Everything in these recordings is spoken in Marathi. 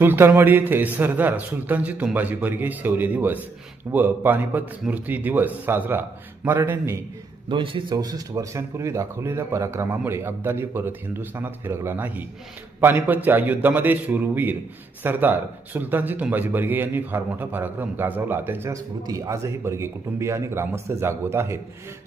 सुलतानवाडी येथे सरदार सुलतानजी तुंबाजी बर्गे शौर्य दिवस व पानिपत स्मृती दिवस साजरा. मराठ्यांनी 264 वर्षांपूर्वी दाखवलेल्या पराक्रमामुळे अब्दाली परत हिंदुस्थानात फिरकला नाही. पानिपतच्या युद्धामध्ये शूरवीर सरदार सुलतानजी तुंबाजी बर्गे यांनी फार मोठा पराक्रम गाजवला. त्यांच्या स्मृती आजही बर्गे कुटुंबीय आणि ग्रामस्थ जागवत आहेत.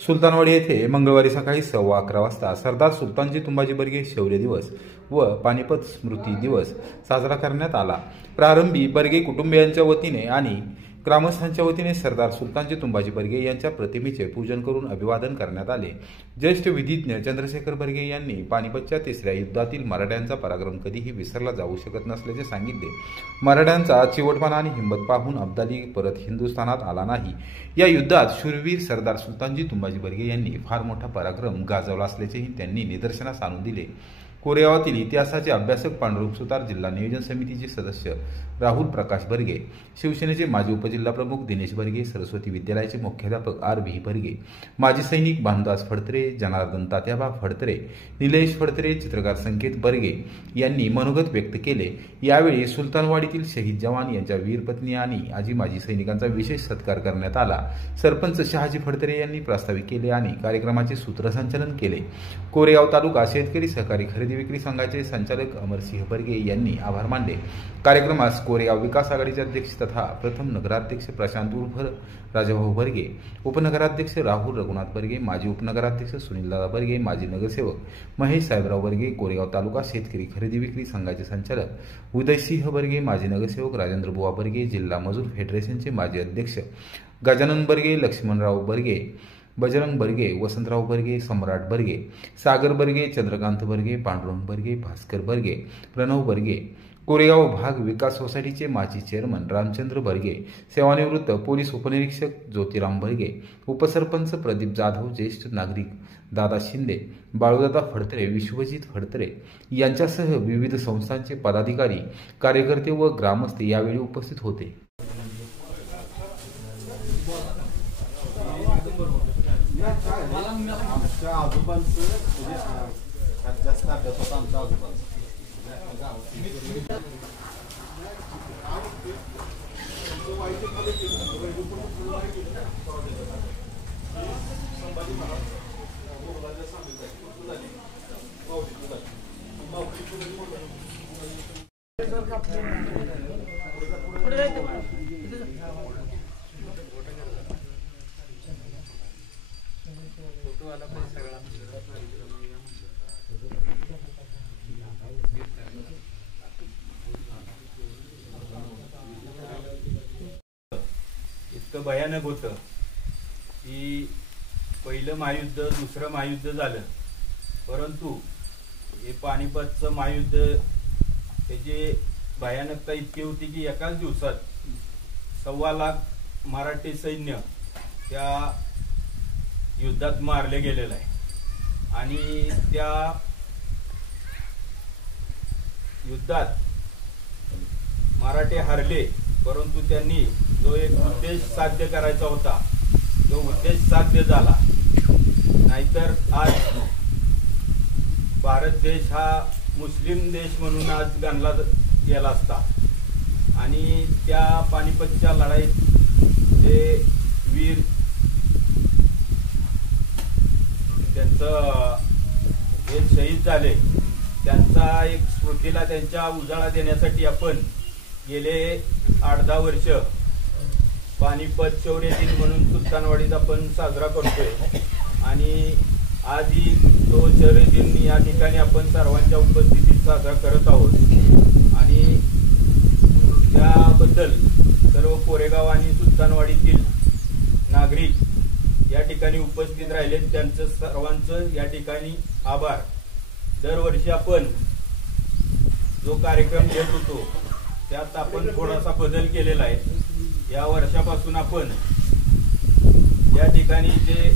सुलतानवाडी येथे मंगळवारी सकाळी 11:15 वाजता सरदार सुलतानजी तुंबाजी बर्गे शौर्य दिवस व पानिपत स्मृती दिवस साजरा करण्यात आला. प्रारंभी बर्गे कुटुंबियांच्या वतीने आणि ग्रामस्थांच्या वतीने सरदार सुलतानजी तुंबाजी बर्गे यांच्या प्रतिमेचे पूजन करून अभिवादन करण्यात आले. ज्येष्ठ विधिज्ञ चंद्रशेखर बर्गे यांनी पानिपतच्या तिसऱ्या युद्धातील मराठ्यांचा पराक्रम कधीही विसरला जाऊ शकत नसल्याचे सांगितले. मराठ्यांचा चिवटपणा आणि हिंमत पाहून अब्दाली परत हिंदुस्थानात आला नाही. या युद्धात शूरवीर सरदार सुलतानजी तुंबाजी बर्गे यांनी फार मोठा पराक्रम गाजवला असल्याचेही त्यांनी निदर्शनास आणून दिले. कोरेगावातील इतिहासाचे अभ्यासक पांडुरंग सुतार, जिल्हा नियोजन समितीचे सदस्य राहुल प्रकाश बर्गे, शिवसेनेचे माजी उपजिल्हाप्रमुख दिनेश बर्गे, सरस्वती विद्यालयाचे मुख्याध्यापक R.V. बर्गे, माजी सैनिक भानुदास फडतरे, जनार्दन तात्याबा फडतरे, निलेश फडतरे, चित्रकार संकेत बर्गे यांनी मनोगत व्यक्त केले. यावेळी सुलतानवाडीतील शहीद जवान यांच्या वीरपत्नी आणि आजी माजी सैनिकांचा विशेष सत्कार करण्यात आला. सरपंच शहाजी फडतरे यांनी प्रास्ताविक केले आणि कार्यक्रमाचे सूत्रसंचालन केले. कोरेगाव तालुका शेतकरी सहकारी खरेदी विक्री संघाचे संचालक अमरसिंह बर्गे यांनी आभार मानले. कार्यक्रमास कोरेगाव विकास आघाडीचे अध्यक्ष तथा प्रथम नगराध्यक्ष प्रशांत उर्फ राजाभाऊ बर्गे, उपनगराध्यक्ष राहुल रघुनाथ बर्गे, माजी उपनगराध्यक्ष सुनीलदादा बर्गे, माजी नगरसेवक महेश साहेबराव बर्गे, कोरेगाव तालुका शेतकरी खरेदी विक्री संघाचे संचालक उदयसिंह बर्गे, माजी नगरसेवक राजेंद्र बुवा बर्गे, जिल्हा मजूर फेडरेशनचे माजी अध्यक्ष गजानन बर्गे, लक्ष्मणराव बर्गे, बजरंग बर्गे, वसंतराव बर्गे, सम्राट बर्गे, सागर बर्गे, चंद्रकांत बर्गे, पांडुरंग बर्गे, भास्कर बर्गे, प्रणव बर्गे, कोरेगाव भाग विकास सोसायटीचे माजी चेअरमन रामचंद्र बर्गे, सेवानिवृत्त पोलीस उपनिरीक्षक ज्योतिराम बर्गे, उपसरपंच प्रदीप जाधव, ज्येष्ठ नागरिक दादा शिंदे, बाळूदादा फडतरे, विश्वजित फडतरे यांच्यासह विविध संस्थांचे पदाधिकारी, कार्यकर्ते व ग्रामस्थ यावेळी उपस्थित होते. इतकं भयानक होतं की पहिलं महायुद्ध, दुसरं महायुद्ध झालं, परंतु हे पानिपतचं महायुद्ध त्याची भयानकता इतकी होती की एकाच दिवसात 1.25 लाख मराठी सैन्य त्या युद्धात मारले गेलेलं आहे. आणि त्या युद्धात मराठे हारले, परंतु त्यांनी जो एक उद्देश साध्य करायचा होता तो उद्देश साध्य झाला. नाहीतर आज भारत देश हा मुस्लिम देश म्हणून आज गणला गेला असता. आणि त्या पानिपतच्या लढाईत जे वीर त्यांचं जे शहीद झाले त्यांचा एक स्मृतीला त्यांच्या उजाळा देण्यासाठी आपण गेले 8-10 वर्ष पानिपत शौर्य दिन म्हणून सुलतानवाडीत आपण साजरा करतोय. आणि आजही तो शौर्य दिन या ठिकाणी आपण सर्वांच्या उपस्थितीत साजरा करत आहोत. आणि त्याबद्दल सर्व कोरेगाव आणि सुलतानवाडीतील नागरिक या ठिकाणी उपस्थित राहिले, त्यांचं सर्वांचं या ठिकाणी आभार. दरवर्षी आपण जो कार्यक्रम घेत होतो त्यात आपण थोडासा बदल केलेला आहे. या वर्षापासून आपण या ठिकाणी जे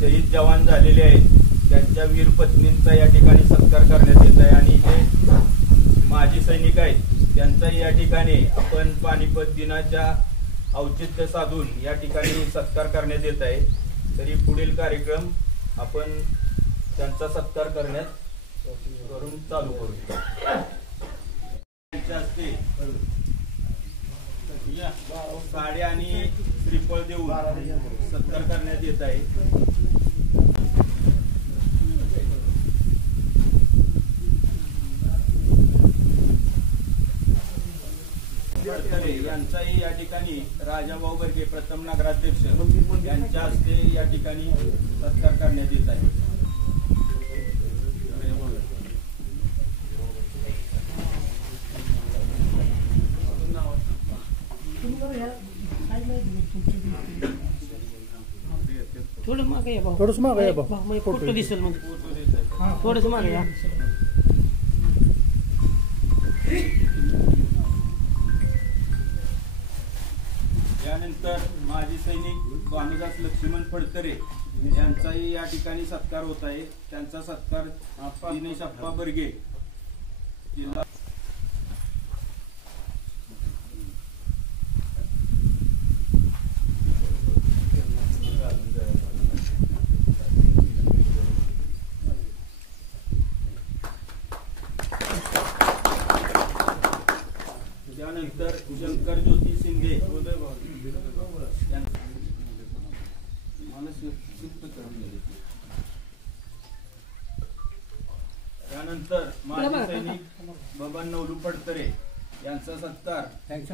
शहीद जवान झालेले आहेत त्यांच्या वीर पत्नींचा या ठिकाणी सत्कार करण्यात येत आहे. आणि जे माजी सैनिक आहेत त्यांचा या ठिकाणी आपण पानिपत दिनाच्या औचित्य साधून या ठिकाणी सत्कार करण्यात येत आहे. तरी पुढील कार्यक्रम आपण त्यांचा सत्कार करण्यात करून चालू करू. यांच्या हस्ते साडी आणि श्रीफळ देऊन सत्कार करण्यात येत आहे. यांचाही या ठिकाणी राजाभाऊ बर्गे प्रथम नगराध्यक्ष यांच्या हस्ते या ठिकाणी सत्कार करण्यात येत आहे. थोडं मागे या भाऊ, थोडंस मागे या भाऊ. मग फोटो दिसेल म्हणजे थोडंस मागे या. यानंतर माजी सैनिक भानुदास लक्ष्मण फडतरे यांचाही या ठिकाणी सत्कार होत आहे. त्यांचा सत्कार दिनेश अप्पा बर्गे जिल्हा त्यानंतर शंकर ज्योती शिंदे त्यानंतर माजी सैनिक बबन नवलू फडतरे यांचा सत्कार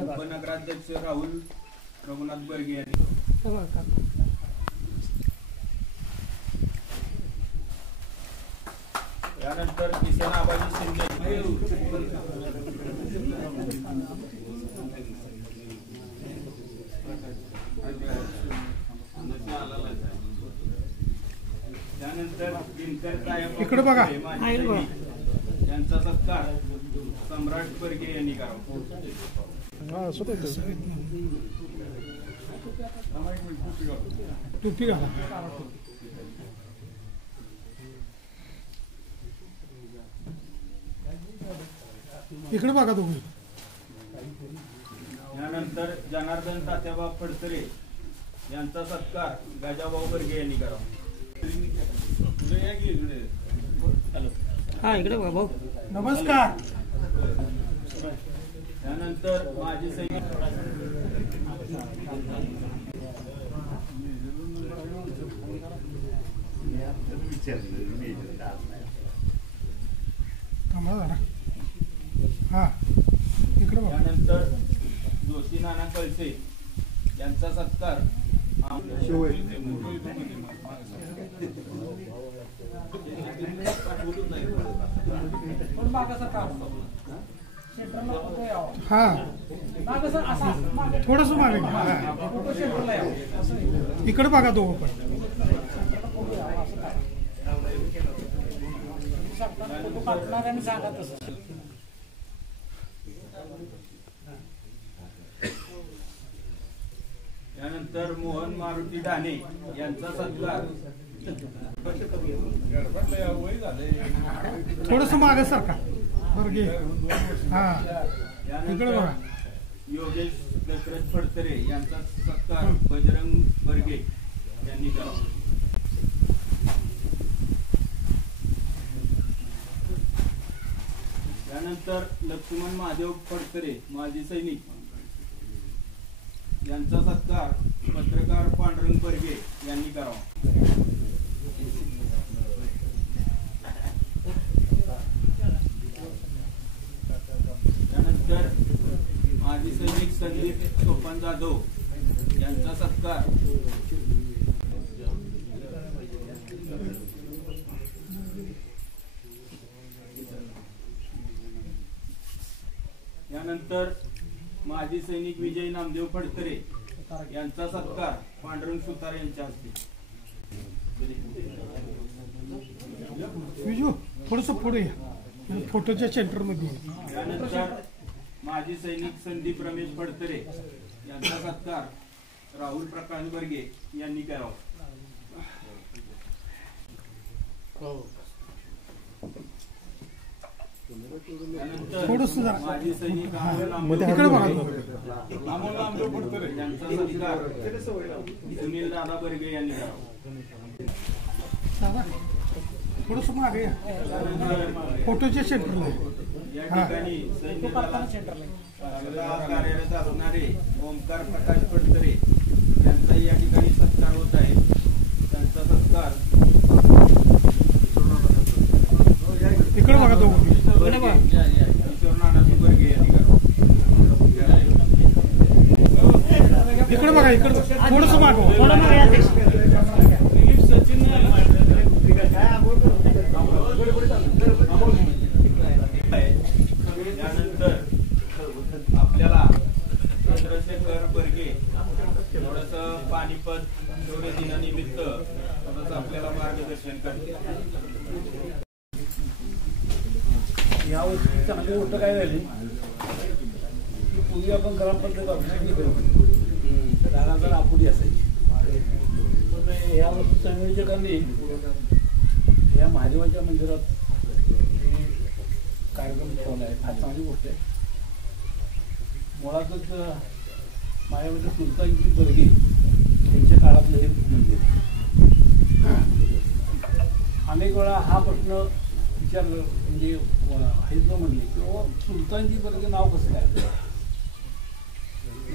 उपनगराध्यक्ष राहुल रघुनाथ बर्गे यांनी. त्यानंतर किसन आबाजी शिंदे त्यानंतर दिनकर कायम इकडे बघा. यांचा सत्कार सम्राट बर्गे यांनी करावा. टोपी घाला. इकडे बघा तुम्ही. यानंतर जनार्दन तात्याबा फडतरे यांचा सत्कार गजाभाऊ बर्गे यांनी करावा. हा इकडे बघा भाऊ. नमस्कार. त्यानंतर माजी सैनिक हा इकडे बघा. त्यानंतर जोशी नाना कळसे यांचा सत्कार हा थोडस मागे. इकडे बघा दोघं पण. यानंतर मोहन मारुती डाणे यांचा सत्कार थोडस मागे सारखा बर्गे. हा इकडे बघा. योगेश दशरथ फडतरे यांचा सत्कार बजरंग बर्गे यांनी करावा. त्यानंतर लक्ष्मण महादेव फडतरे माजी सैनिक यांचा सत्कार पत्रकार पांडुरंग बर्गे यांनी करावा. त्यानंतर माजी सैनिक संदीप सोपान जाधव यांचा सत्कार यानंतर माजी सैनिक विजय नामदेव फडतरे यांचा सत्कार पांडुरंग सुतार यांच्या हस्ते. विजू थोडस पुढे या. फोटोच्या सेंटर मध्ये. त्यानंतर माजी सैनिक संदीप रमेश फडतरे यांचा सत्कार राहुल प्रकाश बर्गे यांनी करावा. त्यानंतर माजी सैनिक इकडे बघा. यांचा सत्कार सुनील दादा बर्गे यांनी करावा. थोडस मागे या. फोटोच्या सेंटर मध्ये. या ठिकाणी सैन्य दलात कार्यरत असणारे ओमकार प्रकाश पटकरे यांचा या ठिकाणी सत्कार होत आहे. त्यांचा सत्कार इकडे बघा तो किशोर नानाजी बर्गे यांनी करावं. इकडे बघा इकडे थोडस मागव त्यानंतर आपल्याला चंद्रशेखर बर्गे थोडस पानिपत शौर्य दिनानिमित्त थोडस आपल्याला मार्गदर्शन करते. यावर्षी चांगली गोष्ट काय झाली, पूर्वी आपण ग्रामपंचायत ऑफिसची करतो, रानाचा आपुडी असायची. पण यावर्षी संयोजकांनी या महादेवाच्या मंदिरात कार्यक्रम ठेवला आहे. फार चांगली गोष्ट आहे. मुळातच माझ्यामध्ये सुलतानजी बर्गे यांच्या काळातलं हे मंदिर. अनेक वेळा हा प्रश्न विचारलं, म्हणजे हैदराबाद म्हणले की सुलतानजी बर्गे नाव कसं काय.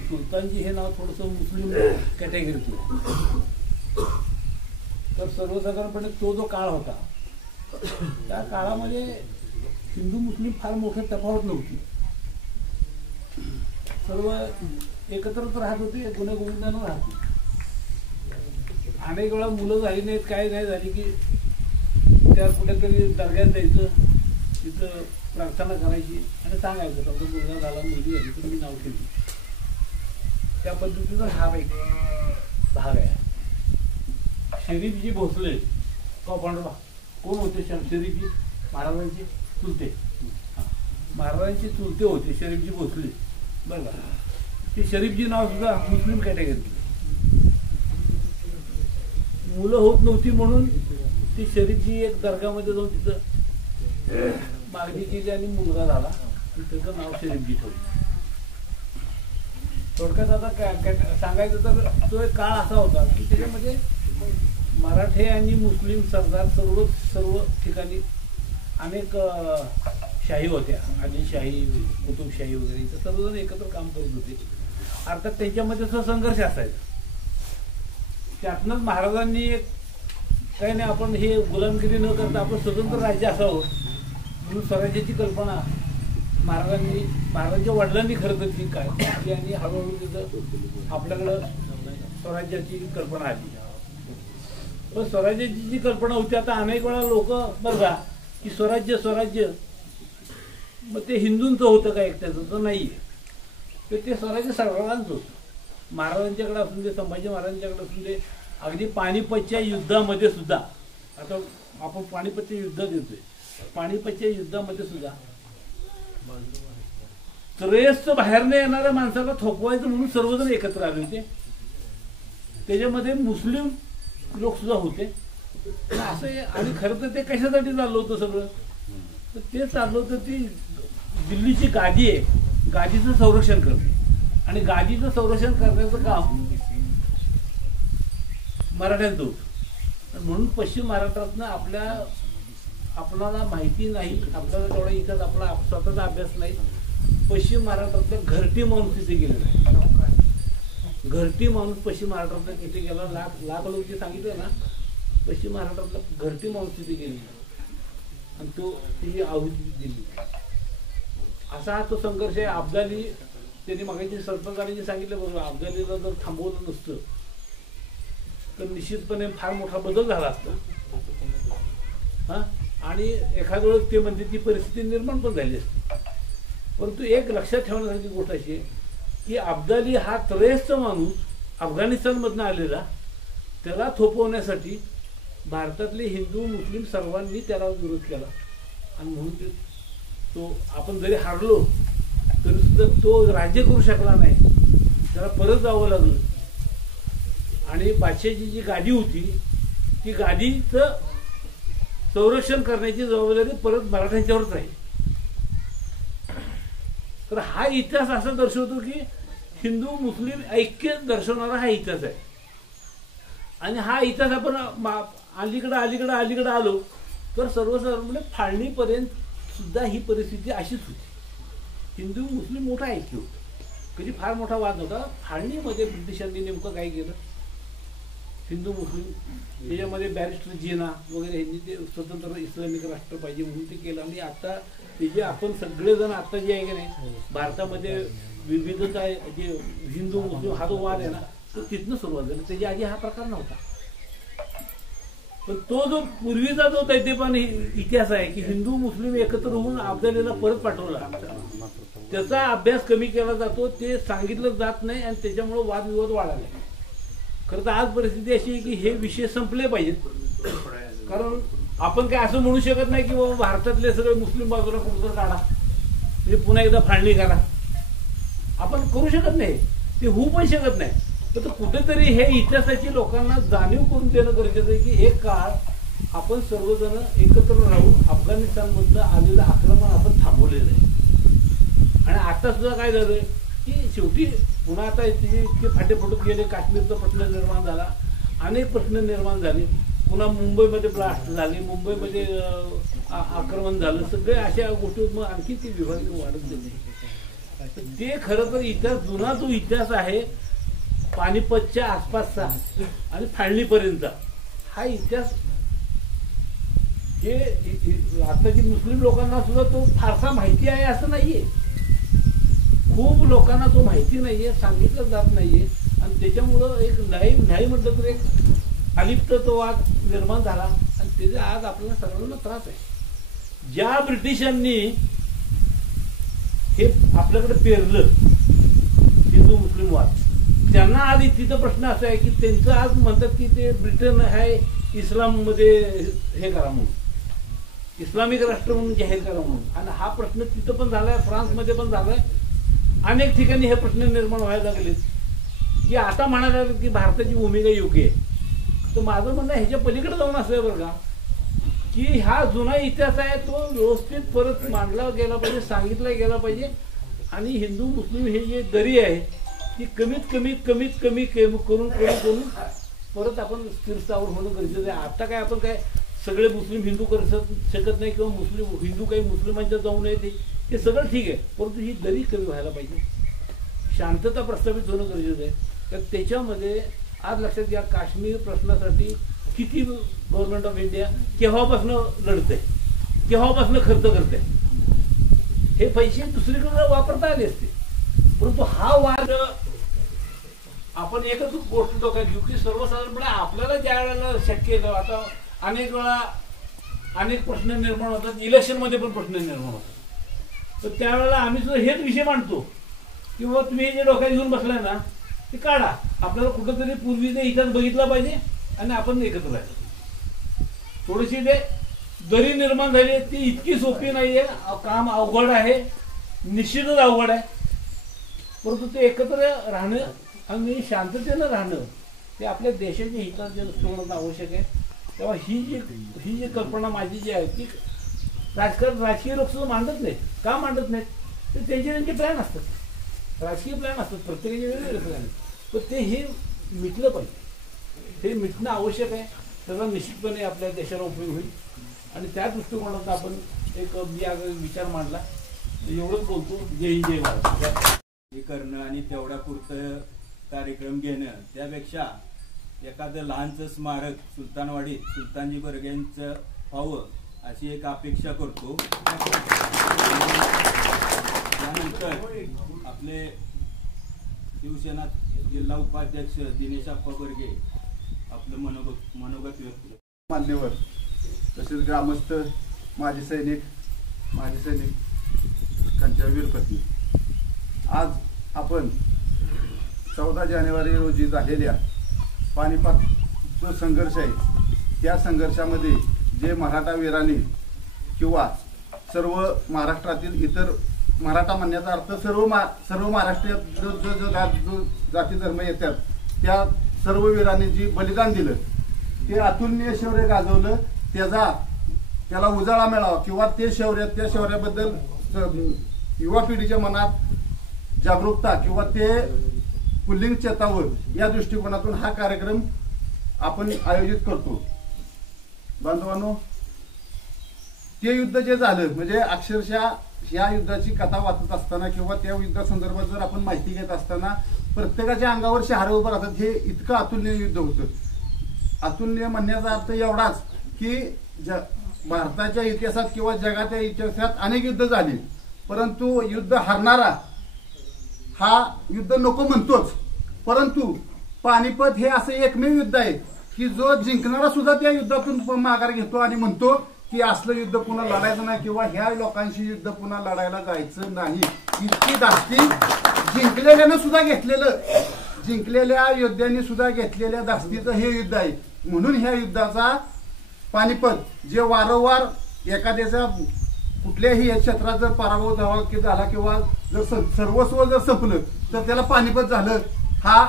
सुलतानजी हे नाव थोडंसं मुस्लिम कॅटेगरीतलं. तर सर्वसाधारणपणे तो जो काळ होता त्या काळामध्ये हिंदू मुस्लिम फार मोठं तफावत नव्हती. सर्व एकत्रच राहत होते, गुण्यागोविंदानं राहत होते. अनेक वेळा मुलं झाली नाहीत, काय नाही झाली की त्या कुठेतरी दर्ग्यात जायचं, तिथं प्रार्थना करायची आणि सांगायचं समजा मुलगा झाला, मुलगी झाली तर मी नाव ठेवली. त्या पद्धतीचा हा भाग आहे. शरीफजी भोसले का पांडवा कोण होते? शरीफजी महाराजांचे चुलते, महाराजांचे चुलते होते शरीफजी भोसले. बरं का, ते शरीफजी नाव सुद्धा मुस्लिम कॅटेगरीतलं. मुलं होत नव्हती म्हणून ती शरीफजी एक दर्गामध्ये जाऊन तिथं मागणी केली आणि मुलगा झाला आणि त्याचं नाव शरीफजी ठेवलं. थोडक्यात आता सांगायचं तर तो एक काळ असा होता की त्याच्यामध्ये मराठे आणि मुस्लिम सरदार सर्व ठिकाणी अनेक शाही होत्या, आदिलशाही, कुतुबशाही वगैरे, तर सर्वजण एकत्र काम करत होते. अर्थात त्यांच्यामध्ये संघर्ष असायचा. त्यातनंच महाराजांनी एक काही नाही, आपण हे गुलामगिरी न करता आपण स्वतंत्र राज्य असावं म्हणून स्वराज्याची कल्पना महाराजांच्या वडिलांनी खरं तर ती काय आणि हळूहळू तिथं आपल्याकडं स्वराज्याची कल्पना आली. पण स्वराज्याची जी कल्पना होती, आता अनेक वेळा लोक बघा की स्वराज्य मग ते हिंदूंचं होतं का एकट्याचं? तर नाही. तर ते स्वराज्य सर्वांचं होतं. महाराजांच्याकडे असून दे, संभाजी महाराजांच्याकडे असून दे, अगदी पानिपतच्या युद्धामध्ये सुद्धा, आता आपण पानिपतच्या युद्धात येतोय, पानिपतच्या युद्धामध्ये सुद्धा त्रयस्थ बाहेरने येणाऱ्या माणसाला थोपवायचं म्हणून सर्वजण एकत्र आले होते. त्याच्यामध्ये मुस्लिम लोक सुद्धा होते. असं आणि खरं तर ते कशासाठी चाललं होतं सगळं? तर ते चाललं होतं ती दिल्लीची गादी आहे, गादीचं संरक्षण करणे. आणि गादीचं संरक्षण करण्याचं काम मराठ्यांचं होतं. म्हणून पश्चिम महाराष्ट्रातनं आपल्याला माहिती नाही, आपल्याला तेवढा इतिहास आपला स्वतःचा अभ्यास नाही. पश्चिम महाराष्ट्रातलं घरटी माणूस तिथे गेलेला आहे. घरटी माणूस पश्चिम महाराष्ट्रातला तिथे गेला. लाख लोक ते सांगितलं ना, पश्चिम महाराष्ट्रातला घरटी माणूस तिथे गेलेला आणि तो तिची आहुती दिली. असा हा तो संघर्ष आहे. अफजाली त्यांनी मगाची सरपंचांनी जे सांगितलं बरोबर, अफजालीला जर थांबवलं नसतं तर निश्चितपणे फार मोठा बदल झाला असता. आणि एखाद्या वेळेस ते म्हणते ती परिस्थिती निर्माण पण झाली असते. परंतु एक लक्षात ठेवण्यासारखी गोष्ट अशी आहे की अफजाली हा त्रयस्थ माणूस अफगाणिस्तानमधनं आलेला, त्याला थोपवण्यासाठी भारतातले हिंदू मुस्लिम सर्वांनी त्याला विरोध केला. आणि म्हणून तो आपण जरी हारलो तरी सुद्धा तो राज्य करू शकला नाही, त्याला परत जावं लागलं. आणि बादशाहची जी गादी होती ती गादीचं संरक्षण करण्याची जबाबदारी परत मराठ्यांच्यावरच आहे. तर हा इतिहास असा दर्शवतो की हिंदू मुस्लिम ऐक्य दर्शवणारा हा इतिहास आहे. आणि हा इतिहास आपण अलीकडे आलो तर सर्वसाधारणपणे फाळणीपर्यंत सुद्धा ही परिस्थिती अशीच होती. हिंदू मुस्लिम मोठा ऐक्य होतं, कधी फार मोठा वाद नव्हता. फाळणीमध्ये ब्रिटिशांनी नेमकं काय केलं, हिंदू मुस्लिम त्याच्यामध्ये बॅरिस्टर जिना वगैरे यांनी ते स्वतंत्र इस्लामिक राष्ट्र पाहिजे म्हणून ते केलं. आणि आता ते जे आपण सगळेजण आता जे आहे की नाही भारतामध्ये विविधता आहे, जे हिंदू मुस्लिम हा जो वाद आहे ना तो तिथनं सुरुवात झाली. त्याच्या आधी हा प्रकार नव्हता. पण तो जो पूर्वीचा जो दैत्यपान इतिहास आहे की हिंदू मुस्लिम एकत्र होऊन अफजलीला परत पाठवला, त्याचा अभ्यास कमी केला जातो, ते सांगितलं जात नाही आणि त्याच्यामुळे वादविवाद वाढाले. खरं तर आज परिस्थिती अशी आहे की हे विषय संपले पाहिजेत. कारण आपण काय असं म्हणू शकत नाही की बाबा भारतातले सगळे मुस्लिम बाजूला कुठं काढा, म्हणजे पुन्हा एकदा फाळणी करा. आपण करू शकत नाही, ते होऊ पण शकत नाही. तर कुठेतरी हे इतिहासाची लोकांना जाणीव करून देणं गरजेचं आहे की एक काळ आपण सर्वजण एकत्र राहून अफगाणिस्तानमधलं आलेलं आक्रमण आपण थांबवलेलं आहे. आणि आता सुद्धा काय झालंय की शेवटी पुन्हा आता इतके फाटे फुटत गेले, काश्मीरचा प्रश्न निर्माण झाला, अनेक प्रश्न निर्माण झाले, पुन्हा मुंबईमध्ये ब्लास्ट झाले, मुंबईमध्ये आक्रमण झालं, सगळे अशा गोष्टी मग आणखी ती विभागणी वाढत गेली. ते खरं तर इतिहास जुना जो इतिहास आहे पानिपतच्या आसपासचा आणि फाळणीपर्यंत हा इतिहास जे आताची मुस्लिम लोकांना सुद्धा तो फारसा माहिती आहे असं नाहीये. खूप लोकांना तो माहिती नाहीये, सांगितलं जात नाहीये. आणि त्याच्यामुळं एक नाही म्हटलं तर एक अलिप्तवाद निर्माण झाला आणि त्याचा आज आपल्याला सर्वांना त्रास आहे. ज्या ब्रिटिशांनी हे आपल्याकडे पेरलं हिंदू मुस्लिम वाद, त्यांना आज तिथं प्रश्न असा आहे की त्यांचं आज म्हणतात की ते ब्रिटन आहे इस्लाममध्ये हे करा म्हणून, इस्लामिक राष्ट्र म्हणून जाहीर करा म्हणून. आणि हा प्रश्न तिथं पण झालाय, फ्रान्समध्ये पण झालाय, अनेक ठिकाणी हे प्रश्न निर्माण व्हायला लागले की आता म्हणायला लागले की भारताची भूमिका योग्य आहे. तर माझं म्हणणं ह्याच्या पलीकडे जाऊन असं आहे बरं का की हा जुना इतिहास आहे तो व्यवस्थित परत मांडला गेला पाहिजे, सांगितला गेला पाहिजे. आणि हिंदू मुस्लिम हे जे दरी आहे ती कमीत कमी करून परत आपण स्थिरस्थावर होणं गरजेचं आहे. आता काय आपण काय सगळे मुस्लिम हिंदू करू शकत नाही किंवा मुस्लिम हिंदू काही मुस्लिमांच्या जाऊ नये, ते सगळं ठीक आहे, परंतु ही दरी कमी व्हायला पाहिजे, शांतता प्रस्थापित होणं गरजेचं आहे. तर त्याच्यामध्ये आज लक्षात घ्या काश्मीर प्रश्नासाठी किती गव्हर्नमेंट ऑफ इंडिया केव्हापासून लढते, केव्हापासून खर्च करते, हे पैसे दुसरीकडे वापरता आले असते. परंतु हा वाद आपण एकच गोष्ट डोक्यात घेऊ की सर्वसाधारणपणे आपल्याला ज्या वेळेला शक्य आहे, आता अनेक वेळा अनेक प्रश्न निर्माण होतात, इलेक्शनमध्ये पण प्रश्न निर्माण होतात. तर त्यावेळेला आम्ही सुद्धा हेच विषय मांडतो की बाबा तुम्ही जे डोक्यात घेऊन बसलाय ना ते काढा, आपल्याला कुठंतरी पूर्वीचा इतिहास बघितला पाहिजे आणि आपण एकत्र राहायचं. थोडीशी ते दरी निर्माण झाली ती इतकी सोपी नाहीये, काम अवघड आहे, निश्चितच अवघड आहे. परंतु ते एकत्र राहणं आणि शांततेनं राहणं हे आपल्या देशाच्या हिताचे होणं आवश्यक आहे. तेव्हा ही जी कल्पना माझी जी आहे की राजकीय लोक सुद्धा मांडत नाहीत. का मांडत नाहीत? तर त्यांचे प्लॅन असतात, राजकीय प्लॅन असतात, प्रत्येकाचे वेगवेगळे प्लॅन. तर ते हे मिटलं पाहिजे, हे मिटणं आवश्यक आहे. त्याचा निश्चितपणे आपल्या देशाला उपयोग होईल. आणि त्या दृष्टिकोनात आपण एक विचार मांडला. एवढंच बोलतो. जय हिंद, जय भारत. हे करणं आणि तेवढ्या पुरतं कार्यक्रम घेणं त्यापेक्षा एखादं लहानचं स्मारक सुलतानवाडीत सुलतानजी बर्गेंचं व्हावं अशी एक अपेक्षा करतो. त्यानंतर आपले शिवसेना जिल्हा उपाध्यक्ष दिनेश आप्पा बर्गे आपलं मनोगत व्यक्त करतो. मान्यवर तसेच ग्रामस्थ माजी सैनिक त्यांच्या वीरपत्नी, आज आपण 14 जानेवारी रोजी झालेल्या पानिपत जो संघर्ष आहे त्या संघर्षामध्ये जे मराठा वीरांनी किंवा सर्व महाराष्ट्रातील इतर मराठा म्हणण्याचा अर्थ सर्व महाराष्ट्रात जो जाती धर्म येतात त्या सर्व वीरांनी जी बलिदान दिलं ते अतुलनीय शौर्य गाजवलं, त्याला उजाळा मिळावा किंवा त्या शौर्याबद्दल युवा पिढीच्या मनात जागरूकता किंवा ते पुल्लिंग चेतावं या दृष्टिकोनातून हा कार्यक्रम आपण आयोजित करतो. बांधवांनो, ते युद्ध जे झालं म्हणजे अक्षरशः या युद्धाची कथा वाचत असताना किंवा त्या युद्धासंदर्भात जर आपण माहिती घेत असताना प्रत्येकाच्या अंगावर शहारे उभं राहतात. हे इतकं अतुलनीय युद्ध होतं. अतुलनीय म्हणण्याचा अर्थ एवढाच की भारताच्या इतिहासात किंवा जगाच्या इतिहासात अनेक युद्ध झाली, परंतु युद्ध हरणारा हा युद्ध नको म्हणतोच, परंतु पानिपत हे असं एकमेव युद्ध आहे की जो जिंकणारा सुद्धा त्या युद्धातून माघार घेतो आणि म्हणतो की असलं युद्ध पुन्हा लढायचं नाही किंवा ह्या लोकांशी युद्ध पुन्हा लढायला जायचं नाही. इतकी धास्ती जिंकलेल्यानं सुद्धा घेतलेलं, जिंकलेल्या योद्ध्यांनी सुद्धा घेतलेल्या धास्तीचं हे युद्ध आहे. म्हणून ह्या युद्धाचा पानिपत जे वारंवार एखाद्याच्या कुठल्याही क्षेत्रात जर पराभव झाला किंवा जर सर्वस्व जर संपलं तर त्याला पानिपत झालं हा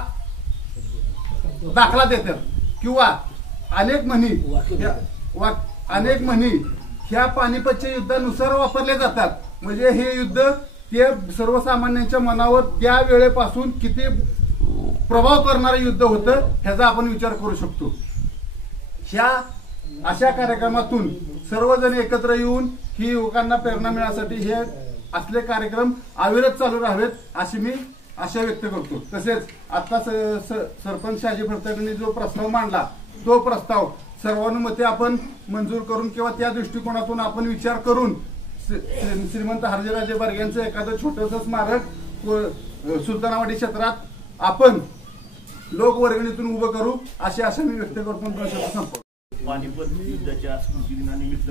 दाखला देतात. किंवा अनेक म्हणी ह्या पानिपतच्या युद्धानुसार वापरले जातात. म्हणजे हे युद्ध ते सर्वसामान्यांच्या मनावर त्या वेळेपासून किती प्रभाव करणारं युद्ध होतं ह्याचा आपण विचार करू शकतो. ह्या अशा कार्यक्रमातून सर्वजण एकत्र येऊन ही युवकांना प्रेरणा मिळण्यासाठी हे असले कार्यक्रम अविरत चालू राहावेत अशी मी आशा व्यक्त करतो. तसेच आता सरपंच शहाजी फडतरेंनी जो प्रस्ताव मांडला तो प्रस्ताव सर्वानुमते आपण मंजूर करून किंवा त्या दृष्टिकोनातून आपण विचार करून श्रीमंत हरजीराजे बर्गे यांचं एखादं छोटंसं स्मारक सुलतानवाडी क्षेत्रात आपण लोकवर्गणीतून उभं करू अशी आशा मी व्यक्त करतो. पानिपत युद्धाच्या स्मृतिदिनानिमित्त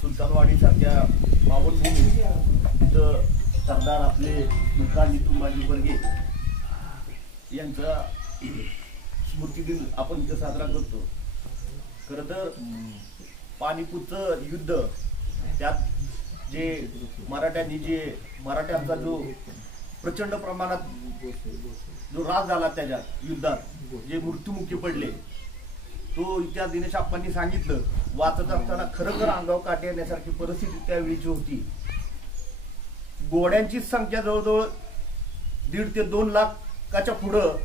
सुलतानवाडी सारख्या पावनभूमीत तिथं सरदार आपले मुक्काजी तुंबाजी बर्गे यांचा स्मृतिदिन आपण इथं साजरा करतो. खरं तर पानिपतचं युद्ध त्यात जे मराठ्यांचा जो प्रचंड प्रमाणात जो राज झाला त्याच्यात युद्धात जे मृत्युमुखी पडले तो इतिहास दिनेश आप्पांनी सांगितलं. वाचत असताना खरंतर अंगावर काटे येण्यासारखी परिस्थिती त्यावेळीची होती. घोड्यांची संख्या जवळजवळ 1.5 ते 2 लाखाच्या पुढं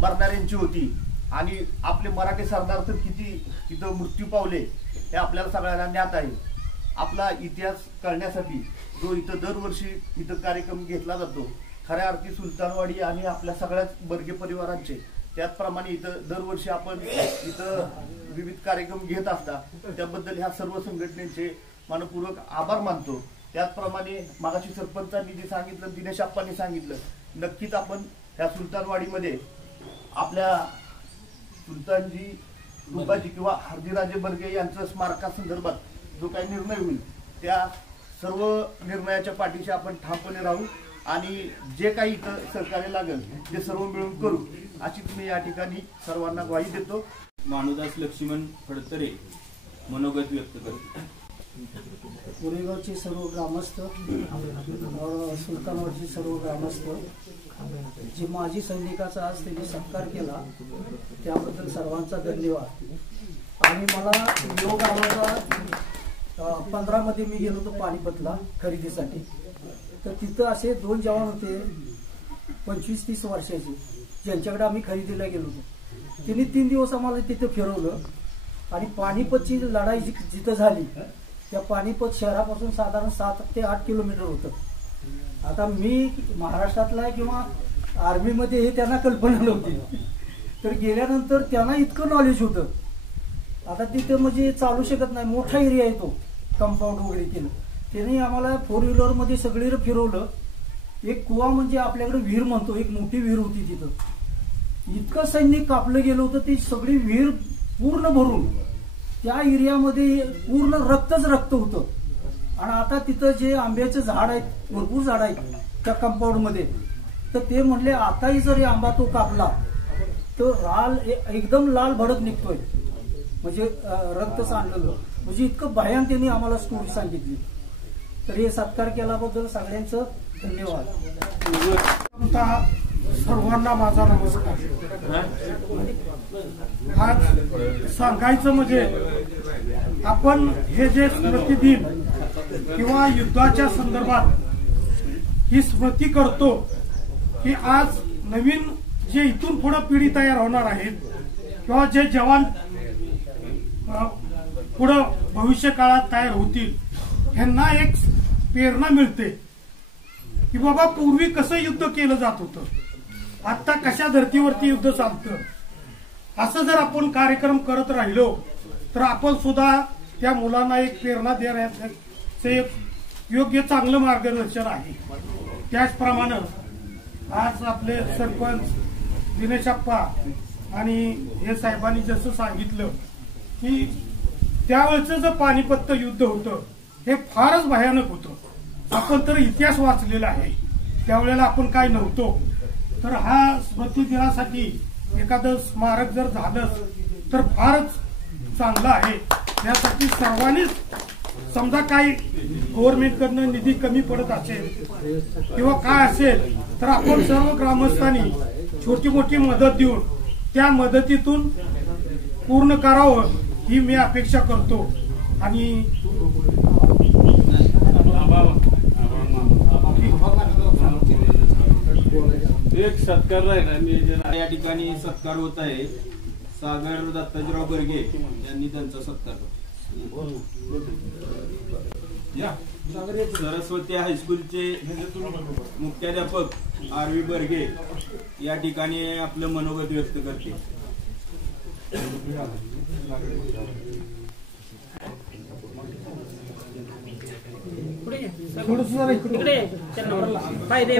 मरणाऱ्यांची होती आणि आपले मराठी सरदार तर किती तिथं मृत्यू पावले हे आपल्याला सगळ्यांना ज्ञात आहे. आपला इतिहास कळण्यासाठी जो इथं दरवर्षी इथं कार्यक्रम घेतला जातो खऱ्या अर्थी सुलतानवाडी आणि आपल्या सगळ्याच बर्गे परिवारांचे त्याचप्रमाणे इथं दरवर्षी आपण इथं विविध कार्यक्रम घेत असतात त्याबद्दल ह्या सर्व संघटनेचे मनपूर्वक आभार मानतो. त्याचप्रमाणे मागाशी सरपंचांनी जे सांगितलं दिनेश आप्पांनी सांगितलं नक्कीच आपण ह्या सुलतानवाडीमध्ये आपल्या सुलतानजी तुंबाजी किंवा हरजीराजे बर्गे यांचं स्मारकासंदर्भात जो काही निर्णय होईल त्या सर्व निर्णयाच्या पाठीशी आपण ठामपणे राहू आणि जे काही इथं सहकार्य लागेल ते सर्व मिळून करू अशीच मी या ठिकाणी सर्वांना ग्वाही देतो. मानुदास लक्ष्मण फडतरे मनोगत व्यक्त करतो. कोरेगावचे सर्व ग्रामस्थ, सुलतानवाडीचे सर्व ग्रामस्थ, जे माजी सैनिकाचा आज त्यांनी सत्कार केला त्याबद्दल सर्वांचा धन्यवाद. आणि मला योग आम्हाला 15 मध्ये मी गेलो होतो पानिपतला खरेदीसाठी. तर तिथं असे 2 जवान होते 25-30 वर्षाचे ज्यांच्याकडे आम्ही खरेदीला गेलो होतो. त्यांनी 3 दिवस आम्हाला तिथं फिरवलं आणि पानिपतची लढाई जिथं झाली त्या पानिपत शहरापासून साधारण 7 ते 8 किलोमीटर होतं. आता मी महाराष्ट्रातला आहे किंवा आर्मीमध्ये हे त्यांना कल्पना नव्हती. तर गेल्यानंतर त्यांना इतकं नॉलेज होतं. आता तिथं म्हणजे चालू शकत नाही, मोठा एरिया आहे तो, कंपाऊंड वगैरे केलं. त्यांनी आम्हाला 4 व्हीलरमध्ये सगळीकडे फिरवलं. एक कुवा म्हणजे आपल्याकडे विहीर म्हणतो, एक मोठी विहीर होती तिथं. इतकं सैनिक कापलं गेलं होतं ती सगळी विहीर पूर्ण भरून त्या एरियामध्ये पूर्ण रक्तच रक्त होतं. आणि आता तिथं जे आंब्याचे झाड आहेत, भरपूर झाड आहेत त्या कंपाऊंड मध्ये, तर ते म्हणले आताही जर आंबा तो कापला तर एकदम लाल भडक निघतोय, म्हणजे रक्त सांडलेलं. म्हणजे इतकं भयान त्यांनी आम्हाला स्टोरी सांगितली. तर हे सत्कार केल्याबद्दल सगळ्यांचं धन्यवाद. सर्वांना माझा नमस्कार. आज सांगायचं म्हणजे आपण हे जे स्मृती दिन किंवा युद्धाच्या संदर्भात ही स्मृती करतो की आज नवीन जे इथून पुढे पिढी तयार होणार आहेत किंवा जे जवान पुढं भविष्य काळात तयार होतील ह्यांना एक प्रेरणा मिळते की बाबा पूर्वी कसं युद्ध केलं जात होतं, आता कशा धर्तीवरती युद्ध चालतं. असं जर आपण कार्यक्रम करत राहिलो तर आपण सुद्धा त्या मुलांना एक प्रेरणा देण्याचं एक योग्य चांगलं मार्गदर्शन आहे. त्याचप्रमाणे आज आपले सरपंच दिनेशप्पा आणि हे साहेबांनी जसं सांगितलं की त्यावेळेचं जे पानिपत युद्ध होतं हे फारच भयानक होतं. आपण तर इतिहास वाचलेला आहे, त्यावेळेला आपण काय नव्हतो. तर हा स्मृती दिनासाठी एखादं स्मारक जर झालं तर फारच चांगलं आहे. यासाठी सर्वांनीच समजा काही गव्हर्नमेंटकडनं निधी कमी पडत असेल किंवा काय असेल तर आपण सर्व ग्रामस्थांनी छोटी मोठी मदत देऊन त्या मदतीतून पूर्ण करावं ही मी अपेक्षा करतो. आणि एक सत्कार राहिला या ठिकाणी सत्कार होत आहे. सागर दत्ताजीराव बर्गे यांनी त्यांचा सत्कार सरस्वती हायस्कूलचे मुख्याध्यापक आर.व्ही. बर्गे या ठिकाणी आपलं मनोगत व्यक्त करते. इकडे फायदे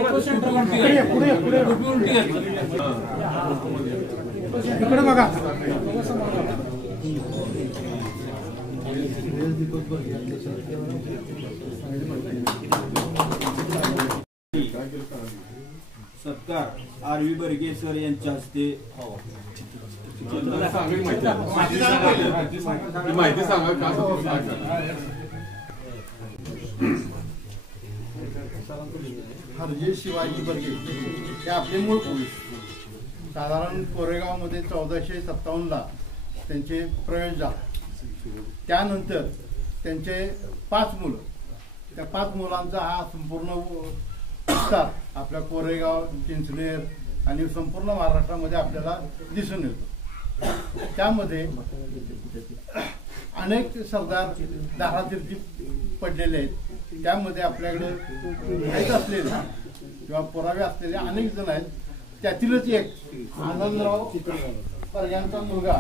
इकडे बघा. सत्कार आर.व्ही. बर्गे सर यांच्या हस्ते माहिती सांगा. हरजी शिवाजी बर्गे हे आपले मूळ पुरुष. साधारण कोरेगावमध्ये 1457ला त्यांचे प्रवेश झाला. त्यानंतर त्यांचे 5 मुलं, त्या 5 मुलांचा हा संपूर्ण विस्तार आपल्या कोरेगाव, चिंचनेर आणि संपूर्ण महाराष्ट्रामध्ये आपल्याला दिसून येतो. त्यामध्ये अनेक सरदार दारातीर्थी पडलेले आहेत. त्यामध्ये आपल्याकडे माहीत असलेले किंवा पुरावे असलेले अनेक जण आहेत. त्यातीलच एक आनंदराव यांचा मुलगा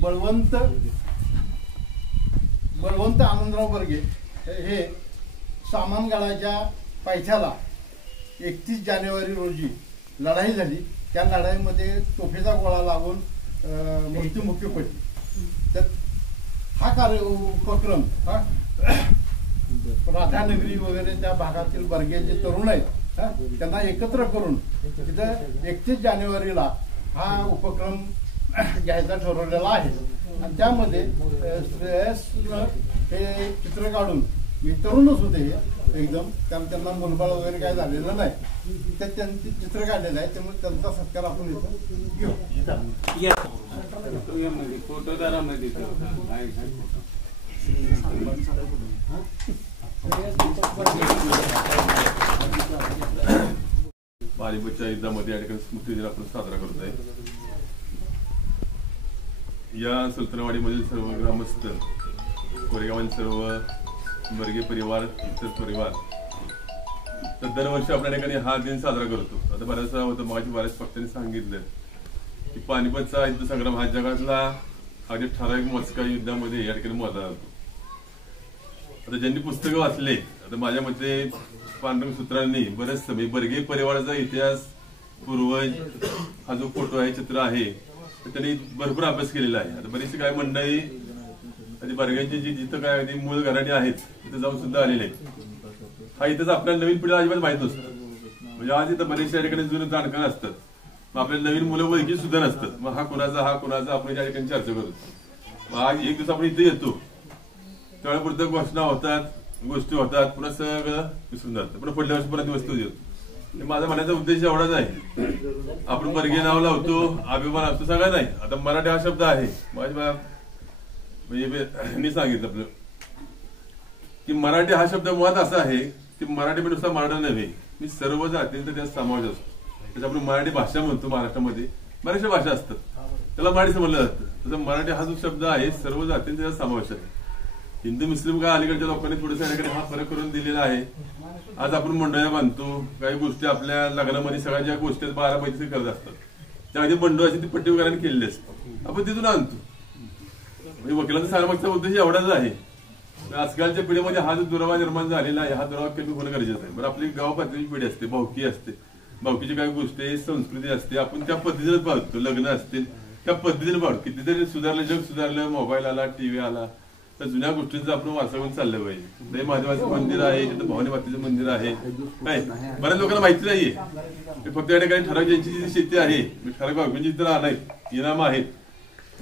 बळवंत आनंदराव बर्गे हे सामानगडाच्या पायथ्याला 31 जानेवारी रोजी लढाई झाली. त्या लढाईमध्ये तोफेचा गोळा लागून मृत्युमुखी पडली. तर हा उपक्रम राधानगरी वगैरे त्या भागातील बर्गे जे तरुण आहेत त्यांना एकत्र करून तिथं 31 जानेवारीला हा उपक्रम घ्यायचा ठरवलेला आहे. आणि त्यामध्ये हे चित्र काढून, मी तरुणच होते एकदम, त्यामुळे त्यांना मुलबाळ वगैरे काय झालेलं नाही, तर त्यांचे चित्र काढलेलं आहे. त्यामुळे त्यांचा सत्कार आपण इथं घेऊ. पानिपतच्या युद्धामध्ये या ठिकाणी स्मृती दिन आपण साजरा करत आहे. या सुलतानवाडीमधील सर्व ग्रामस्थ, कोरेगावातील सर्व बर्गे परिवार, इतर परिवार तर दरवर्षी आपल्या ठिकाणी हा दिन साजरा करतो. आता बऱ्याचदा होतं, माझी बऱ्याच पक्षांनी सांगितलं की पानिपतचा युद्ध संग्राम हा जगातला अगदी ठराविक मोजका युद्धामध्ये या ठिकाणी मोजला जातो. आता ज्यांनी पुस्तकं वाचले, आता माझ्या मते पांडुरंग सूत्रांनी बरेच समय बर्गे परिवाराचा इतिहास, पूर्वज, हा जो फोटो आहे, चित्र आहे, तर त्यांनी भरपूर अभ्यास केलेला आहे. आता बरीचशी काय मंडळी बर्ग्यांची जी जिथं काय मूळ घराणी आहेत तिथं जाऊन सुद्धा आलेले आहेत. हा इथंच आपल्याला नवीन पिढीला अजिबात माहित नसतं. म्हणजे आज इथं बरेचशा ठिकाणी जुने जाणकार असतात, मग आपल्याला नवीन मुलं ओळखी सुद्धा नसतात. मग हा कुणाचा आपण त्या ठिकाणी चर्चा करतो. मग आज एक दिवस आपण इथे येतो त्यावेळेपुरतं घोषणा होतात, गोष्टी होतात, पुन्हा सगळं विसरून जातं. पुन्हा पुढल्या वर्षी पुन्हा वस्तू देतो. माझा म्हणायचा उद्देश एवढाच आहे, आपण बर्गे नाव लावतो, अभिमान असतो, सगळं नाही. आता मराठी हा शब्द आहे, माझ्या म्हणजे मी सांगितलं आपलं की मराठी हा शब्द मुळात असा आहे की मराठी नुसता मराठा नव्हे, मी सर्व जातींचा त्यात समावेश असतो. त्याच्यामुळे मराठी भाषा म्हणतो. महाराष्ट्रामध्ये बऱ्याचशा भाषा असतात, त्याला मराठी समजलं जातं. तसं मराठी हा जो शब्द आहे सर्व जातींचा समावेश आहे. हिंदू मुस्लिम काय अलीकडच्या लोकांनी थोडंसं याकडे हा फरक करून दिलेला आहे. आज आपण मंडळ्या बांधतो, काही गोष्टी आपल्या लग्नामध्ये सगळ्या ज्या गोष्टी 12 पैसे करत असतात त्यामध्ये मंडळ अशी ती पट्टी वगैरे केलेली असते, आपण तिथून आणतो. म्हणजे वकिलांचा सांगण्यामागचा उद्देश एवढाच आहे. आजकालच्या पिढीमध्ये हा जो दुरावा निर्माण झालेला आहे हा दुरावा कमी होणं गरजेचं आहे. बरं, आपली गाव पातळीची पिढी असते, भावकी असते, भावकीची काही गोष्टी संस्कृती असते, आपण त्या पद्धतीने पाळतो. लग्न असतील त्या पद्धतीने पाळतो. कितीतरी सुधारलं, जग सुधारलं, मोबाईल आला, टीव्ही आला, तर जुन्या गोष्टींचं आपण वारसावून चाललं पाहिजे. महादेवाचं मंदिर आहे, तिथं भवानी मातेचं मंदिर आहे, काय बऱ्याच लोकांना माहिती नाहीये. फक्त या ठिकाणी ठराविक ज्यांची जी शेती आहे, ठराविक भावकींची इतर आहेत, इनाम आहेत,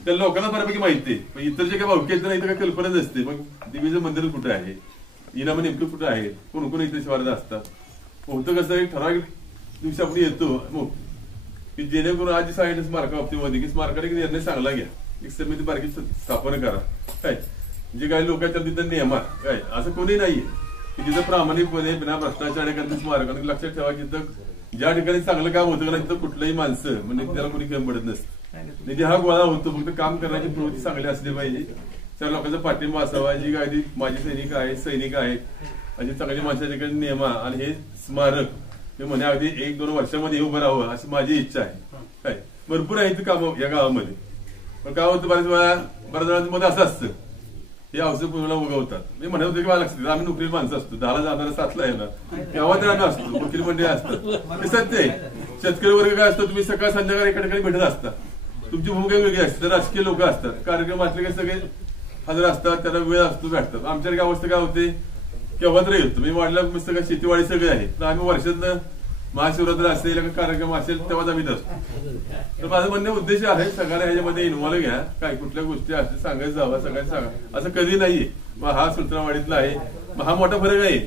त्या लोकांना बऱ्यापैकी माहिती आहे. पण इतर जे काही भावकी आहेत नाही तर काही कल्पनाच नसते. मग देवीचं मंदिर कुठे आहे, इनाम नेमकं कुठे आहे, कोण कोण इथे शिवारात असतात. होतं कसं एक ठराविक दिवशी आपण येतो मग की जेणेकरून आज सांगितलं स्मारका बाबतीमध्ये की स्मारकाने निर्णय चांगला घ्या, एक समिती बारकी स्थापन करा, काय जे काही लोक आहेत तिथं नेमा काय असं कोणी नाहीये की जिथं प्रामाणिकपणे बिना भ्रष्टाचार एखादं स्मारक. लक्षात ठेवा की तिथं ज्या ठिकाणी चांगलं काम होतं का नाही तिथं कुठलंही माणसं म्हणजे त्याला कोणी कमी पडत नसतं. निधी हा गोळा होतो, फक्त काम करण्याची प्रवृत्ती चांगली असली पाहिजे, त्या लोकांचा पाठिंबा असावा. जी काही माजी सैनिक आहेत अशी चांगली माणसं ठिकाणी नेमा आणि हे स्मारक मी म्हणे अगदी 1-2 वर्षामध्ये उभं राहावं अशी माझी इच्छा आहे. काय भरपूर आहे इथं काम या गावामध्ये. पण काय होतं बऱ्याच जणांचं मध्ये असं असतं हे औषध पुण्याला उगवतात. मी म्हणत होते की मला लक्षात आम्ही नोकरी माणसं असतो, 10ला जाणारा 7ला येणार, गावात राहणार असतो, वकील मंडळी असतात, हे सत्य आहे. शेतकरी वर्ग काय असतो, तुम्ही सकाळ संध्याकाळ एका ठिकाणी भेटत असता, तुमची भूमिका वेगळी असते. राजकीय लोक असतात, कार्यक्रमातले काही सगळे हजर असतात, त्याला वेळ असतो, भेटतात. आमच्या काय अवस्था काय होते केव्हा तरी येतो. मी वाढला सगळं शेतीवाडी सगळे आहे, तर आम्ही वर्षातनं महाशिवरात्र असेल कार्यक्रम असेल तेव्हाच आम्ही असतो. तर माझं म्हणणे उद्देश आहे सगळ्या ह्याच्यामध्ये इन्व्हॉल्व घ्या, काय कुठल्या गोष्टी असतील सांगायचं जावं, सगळ्यांना सांगा. असं कधी नाहीये. मग हा सुलतानवाडीतला आहे, मग हा मोठा फरक आहे.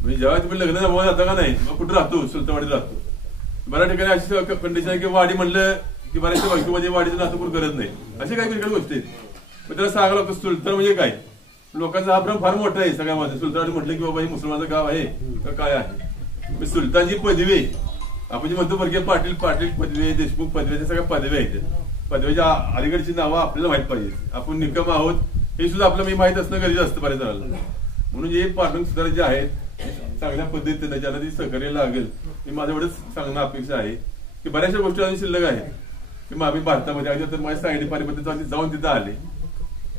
म्हणजे जेव्हा तुम्ही लग्न जमवून जाता का नाही, मग कुठं राहतो, सुलतानवाडीत राहतो. बऱ्याच ठिकाणी अशी कंडिशन की वाडी म्हणलं की बऱ्याचशा बायकोमध्ये वाडीचं नातं कोण करत नाही, अशी काही वेगळ्या गोष्टी आहेत. पण त्याला सांगायला लागतं सुलतान म्हणजे काय. लोकांचा हा भ्रम फार मोठा आहे सगळ्यामध्ये. सुलतानवाडी म्हटलं की बाबा हे मुसलमानचं गाव आहे का काय आहे. सुलतानची पदवी आपण जे म्हणतो वर्गीय पाटील पदवी, देशमुख पदवी, त्या सगळ्या पदवी आहेत. पदवीच्या अलीकडची नावं आपल्याला माहित पाहिजे. आपण निकम आहोत हे सुद्धा आपल्याला माहित असणं गरजेचं असतं बऱ्याच जणांना. म्हणून जे पाटण सुधार जे आहेत चांगल्या पद्धतीने ज्यांना ती सहकार्य लागेल मी माझं एवढंच सांगणं अपेक्षा आहे की बऱ्याचशा गोष्टी अजून शिल्लक आहेत की मग आम्ही भारतामध्ये आधी तर माझ्या सांगितली पानिपत जाऊन तिथं आले.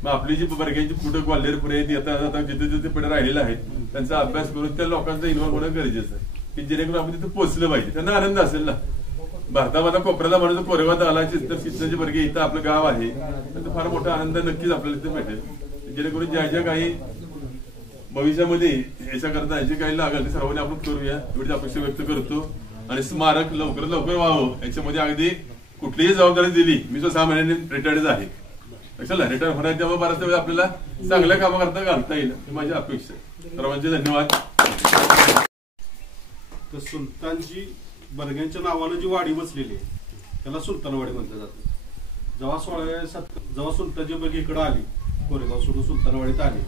मग आपली जी वर्गांची पुढे ग्वाल्हेरपुढे येतात जिथे जिथे पुढे राहिलेले आहेत त्यांचा अभ्यास करून त्या लोकांचा इन्व्हॉल्व होणं गरजेचं आहे की जेणेकरून आपण तिथे पोहोचलं पाहिजे. त्यांना आनंद असेल ना. भारतामध्ये कोपऱ्याला म्हणून कोरेगावात आला शिक्षणाचे वर्ग इथं आपलं गाव आहे तर फार मोठा आनंद नक्कीच आपल्याला तिथे भेटेल. जेणेकरून ज्या ज्या काही भविष्यामध्ये याच्याकरता जे काही लागेल ते सर्वांनी आपण करूया एवढी अपेक्षा व्यक्त करतो. आणि स्मारक लवकरात लवकर व्हावं याच्यामध्ये अगदी कुठलीही जबाबदारी दिली. मी तो 6 महिन्यांनी रिटायर्ड आहे. रिटायर होणार तेव्हा बराच वेळ आपल्याला चांगल्या कामाकरता घालता येईल ही माझी अपेक्षा आहे. सर्वांचे धन्यवाद. तर सुलतानजी बर्ग्यांच्या नावानं जी वाडी बसलेली आहे त्याला सुलतानवाडी म्हटलं जातं. जेव्हा सुलतानजी बर्गे इकडे आली कोरेगाव सोडून सुलतानवाडीत आली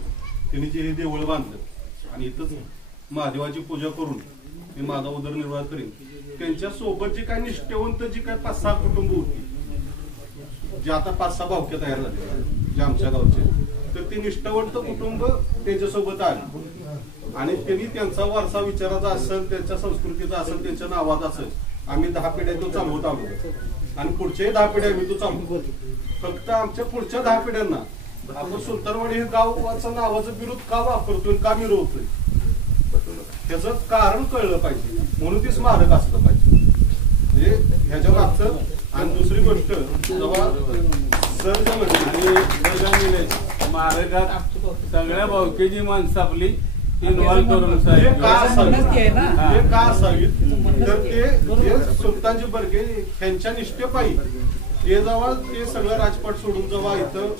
त्यांनी जे हे देवळ बांधलं आणि इथंच महादेवाची पूजा करून मी माझा उदरनिर्वाह करीन. त्यांच्या सोबत जे काही निष्ठेवंत जी काही 5-6 कुटुंब होती जे आता 5-6 भावके तयार झाले जे आमच्या गावचे तर ती निष्ठावंत कुटुंब त्यांच्यासोबत आली आणि त्यांनी त्यांचा वारसा विचाराचा असेल त्यांच्या संस्कृतीचा असेल त्यांच्या नावाचा असेल आम्ही 10 पिढ्या तो चालवत आलो आणि पुढच्याही 10 पिढ्या आम्ही तो चालवतो. फक्त आमच्या पुढच्या 10 पिढ्यांना आपण सुलतानवाडी हे गावाचं नावाचं विरोध का वापरतोय का मिरवतोय त्याचं कारण कळलं पाहिजे म्हणून ती स्मारक असलं पाहिजे. म्हणजे ह्याच्या मागचं. आणि दुसरी गोष्ट जेव्हा सर जे म्हणजे स्मारकात सगळ्या भावकीची माणसं आपली इन्व्हॉल्व करून का असावीत तर ते सुलतानजी बर्गे यांच्या निष्ठेपायी ते जेव्हा ते सगळं राजपाट सोडून जेव्हा इथं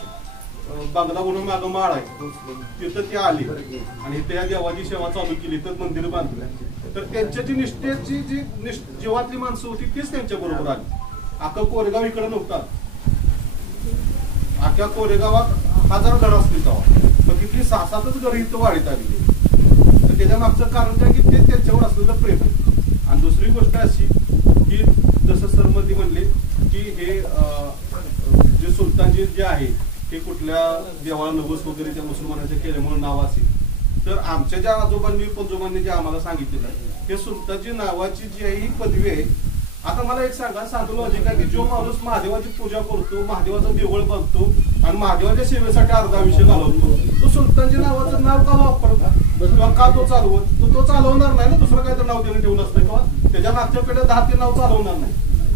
बांगला म्हणून मागं माळ आहे तिथं ते आले आणि त्या देवाची सेवा चालू केली तर मंदिर बांधलं तर त्यांच्या जी निष्ठेची जी जीवातली माणसं होती तीच त्यांच्या बरोबर आली. अख्खा कोरेगाव इकडे नव्हता. अख्ख्या कोरेगावात 1000 घर असतील तेव्हा पण तिथली 6-7च घरं इथं वाढीत आली. तर त्याच्या मागचं कारण काय की ते त्यांच्यावर असलेलं प्रेम आहे. आणि दुसरी गोष्ट अशी की जसं सरमध्ये म्हणले की हे जे सुलतानजी जे आहे ते कुठल्या देवाला नवस वगैरे त्या मुसलमानाच्या केल्यामुळे नाव असेल, तर आमच्या ज्या आजोबांनी पंजोबांनी जे आम्हाला सांगितलेलं आहे हे सुलतानजी नावाची जी आहे ही पदवी आहे. आता मला एक सांगा, साधू लॉजिक आहे की जो माणूस महादेवाची पूजा करतो, महादेवाचं देवळ बांधतो आणि महादेवाच्या सेवेसाठी अर्धा आयुष्य घालवतो, तो सुलतानजी नावाचं नाव का वापरतो किंवा का तो चालवत, तो चालवणार नाही ना, दुसरं काहीतरी नाव त्याने ठेवलं असतं किंवा त्याच्या मागच्या पिढ्या 10 ते नाव चालवणार नाही.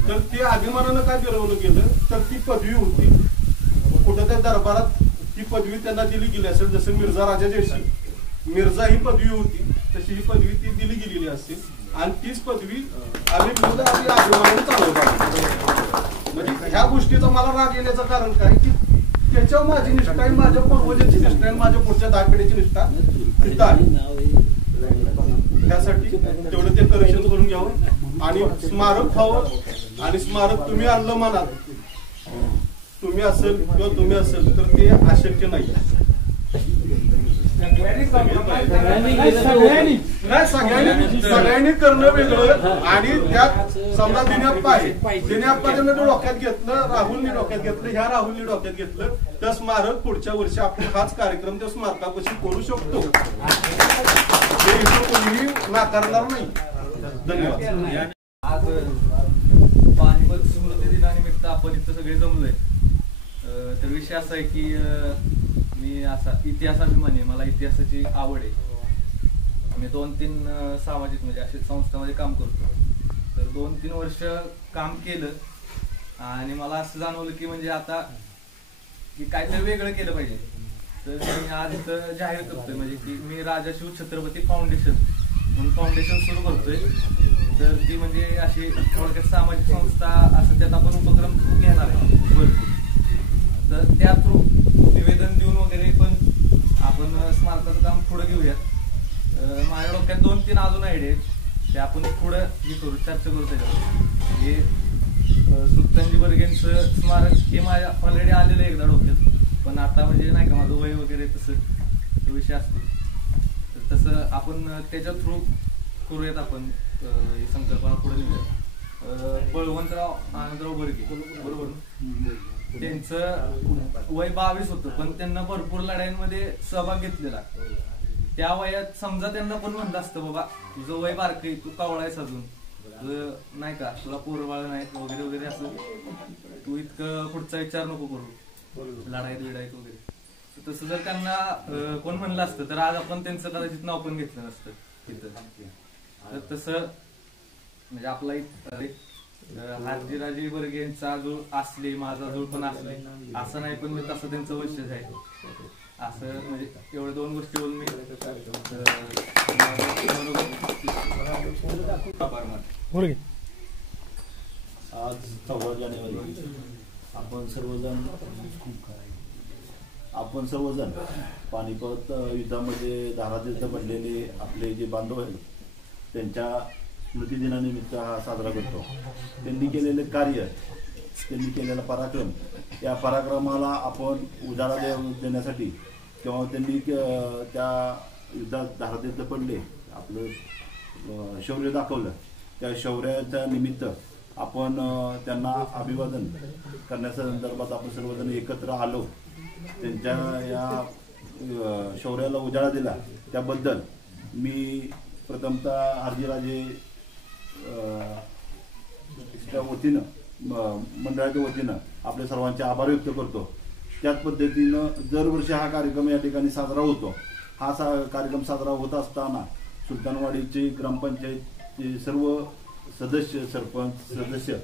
तर ते अभिमानानं काय फिरवलं गेलं तर ती पदवी होती, कुठं त्या दरबारात ती पदवी त्यांना दिली गेली असेल. जसं मिर्झा राजा जयसिंग मिर्झा ही पदवी होती, तशी ही पदवी ती दिली गेलेली असेल आणि तीच पदवी आम्ही अभिमानाने चालवतो. म्हणजे ह्या गोष्टीचा मला राग येण्याचं कारण काय की त्याच्यावर माझी निष्ठा आहे, माझ्या पूर्वजांची निष्ठा आहे, माझ्या पुढच्या 10 पिढीची निष्ठा तिथं आहे. त्यासाठी तेवढं ते करेक्शन करून घ्यावं आणि स्मारक व्हावं. आणि स्मारक तुम्ही आणलं मनात, तुम्ही असेल किंवा तुम्ही असेल तर ते अशक्य नाही. सगळ्यांनी करणं वेगळं आणि त्यात समजा दिन्याप्पा आहे, दिन्याप्पाने डोक्यात घेतलं, राहुलने डोक्यात घेतलं, ह्या राहुलने डोक्यात घेतलं तर स्मारक पुढच्या वर्षी आपण हाच कार्यक्रम त्या स्मारकापाशी करू शकतो, हे इथं कोणीही नाकारणार नाही. धन्यवाद. आज पानिपत स्मृती दिनानिमित्त आपण इथं सगळे जमलोय. तर विषय असा आहे की मी असा इतिहासाभिमानी, मला इतिहासाची आवड आहे. मी 2-3 सामाजिक म्हणजे अशा संस्थांमध्ये काम करतो. तर 2-3 वर्ष काम केलं आणि मला असं जाणवलं की म्हणजे आता की काहीतरी वेगळं केलं पाहिजे. तर मी आज इथं जाहीर करतोय म्हणजे की मी राजा शिव छत्रपती फाउंडेशन म्हणून फाउंडेशन सुरू करतोय. तर ती म्हणजे अशी थोडक्यात सामाजिक संस्था असं त्यात आपण उपक्रम घेणार आहे भरपूर. तर त्या थ्रू निवेदन देऊन वगैरे पण आपण स्मारकाचं काम पुढे घेऊयात. माझ्या डोक्यात 2-3 अजून आयडिया आहेत, ते आपण पुढं हे करू, चर्चा करू त्याच्यावर. हे सुलतानजी बर्गेंचं स्मारक हे माझ्या ऑलरेडी आलेलं आहे एकदा डोक्यात, पण आता म्हणजे नाही का माझं वय वगैरे तसं तो विषय असतो. तर तसं आपण त्याच्या थ्रू करूयात, आपण ही संकल्पना पुढे नेऊयात. बळवंतराव आनंदराव बर्गे बरोबर, त्यांचं वय 22 होतं, पण त्यांना भरपूर लढाईमध्ये सहभाग घेतलेला. त्या वयात समजा त्यांना पण म्हणलं असतं बाबा तुझं वय बारकं, तू कावळा आहेस अजून, तुझं नाही का तुला पोरबाळ नाही वगैरे वगैरे, असं तू इतकं पुढचा विचार नको करू लढाईत विडाईत वगैरे. तसं जर त्यांना कोण म्हणलं असतं तर आज आपण त्यांचं कदाचित नाव पण घेतलं नसतं तिथं. तर तसं म्हणजे आपला हाजीराजे बर्गे यांचा जुळ असले, माझा जुळ पण असले असं नाही, पण तसं त्यांचं वैशिष्ट्य आहे. असं म्हणजे एवढ्या 2 गोष्टी बोलून मी आज 14 जानेवारी आपण सर्वजण पानिपत युद्धामध्ये धारातीर्थ पडलेले आपले जे बांधव आहेत त्यांच्या स्मृतिदिनानिमित्त हा साजरा करतो. त्यांनी केलेले कार्य, त्यांनी केलेला पराक्रम, या पराक्रमाला आपण उजाळा देण्यासाठी किंवा त्यांनी त्या युद्धात धारातीर्थ पडले, आपलं शौर्य दाखवलं, त्या शौर्याच्या निमित्त आपण त्यांना अभिवादन करण्याच्या संदर्भात आपण सर्वजण एकत्र आलो. त्यांच्या या शौर्याला उजाळा दिला त्याबद्दल मी प्रथमतः हाजीराजे त्या वतीनं मंडळाच्या वतीनं आपल्या सर्वांचे आभार व्यक्त करतो. त्याच पद्धतीनं दरवर्षी हा कार्यक्रम या ठिकाणी साजरा होतो. हा कार्यक्रम साजरा होत असताना सुलतानवाडीचे ग्रामपंचायतचे सर्व सदस्य, सरपंच सदस्य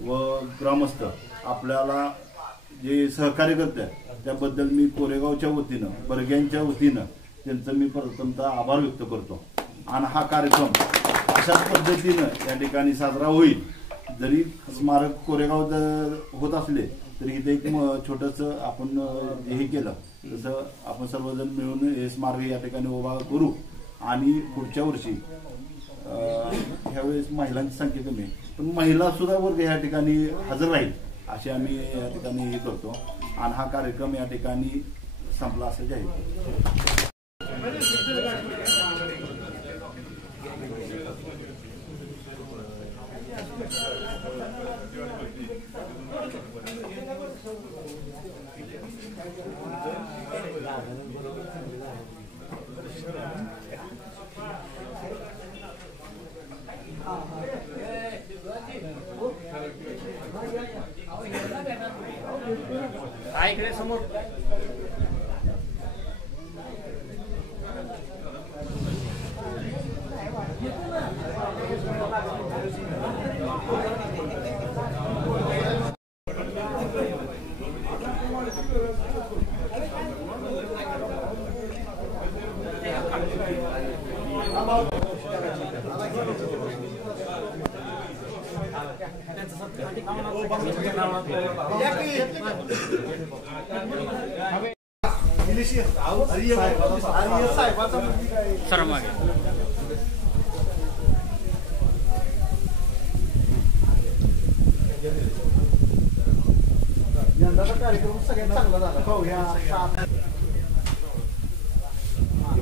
व ग्रामस्थ आपल्याला जे सहकार्य करतात त्याबद्दल मी कोरेगावच्या वतीनं, बर्ग्यांच्या वतीनं त्यांचं मी प्रथमतः आभार व्यक्त करतो. आणि हा कार्यक्रम अशाच पद्धतीनं या ठिकाणी साजरा होईल. जरी स्मारक कोरेगाव होत असले तरी इथे एक छोटंसं आपण हे केलं, तसं आपण सर्वजण मिळून हे स्मारक या ठिकाणी उभा करू. आणि पुढच्या वर्षी ह्यावेळेस महिलांची संख्या कमी आहे, पण महिला सुद्धा वर्ग या ठिकाणी हजर राहील असे आम्ही या ठिकाणी हे करतो. आणि हा कार्यक्रम या ठिकाणी संपला असं जाहीर. इकडे समोर सर मागे यंदाचा कार्यक्रम सगळ्यात चांगला झाला पाहूया.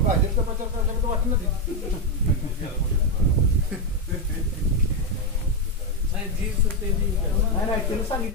भाजपचा प्रचार करण्याबद्दल वाटत नाही तिने सांगितलं.